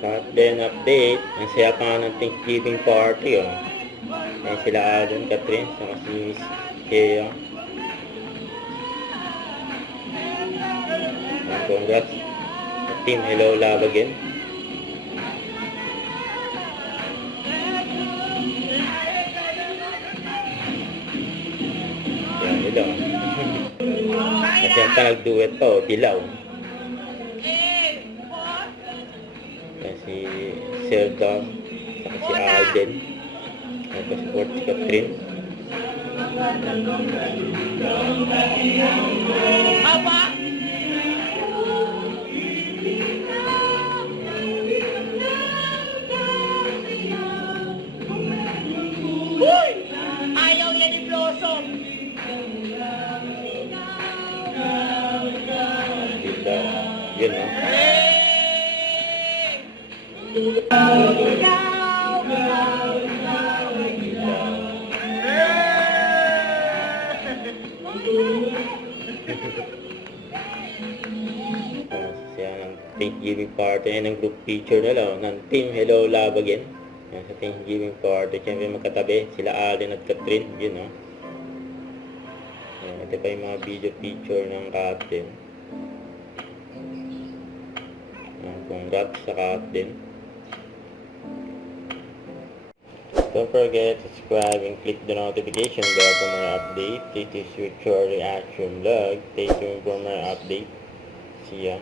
At then update, ang saya pa nga ng Thanksgiving party, oh. Ayan sila Alden, Catherine, saka si Miss Kea. And congrats sa team Hello Love Again. Ayan nila, oh. At yan pa nag-duet pa, oh, Dilaw. Ayan si Zelda, saka si Alden. Nag-support si Catherine. Aba! Uy! Ayaw yan ni Blossom! Dilaw. Yun, oh. Siya ng Thanksgiving party ay ng group picture nila, ng Team Hello Love Again. Yan, sa Thanksgiving party, siyempre magkatabi sila Alden at Catherine, yun, no? Yan, ito pa yung mga video picture ng Captain. Yan, congrats sa Captain. Don't forget to subscribe and click the notification bell for more updates. This is your reaction vlog. Stay tuned for more updates. See ya.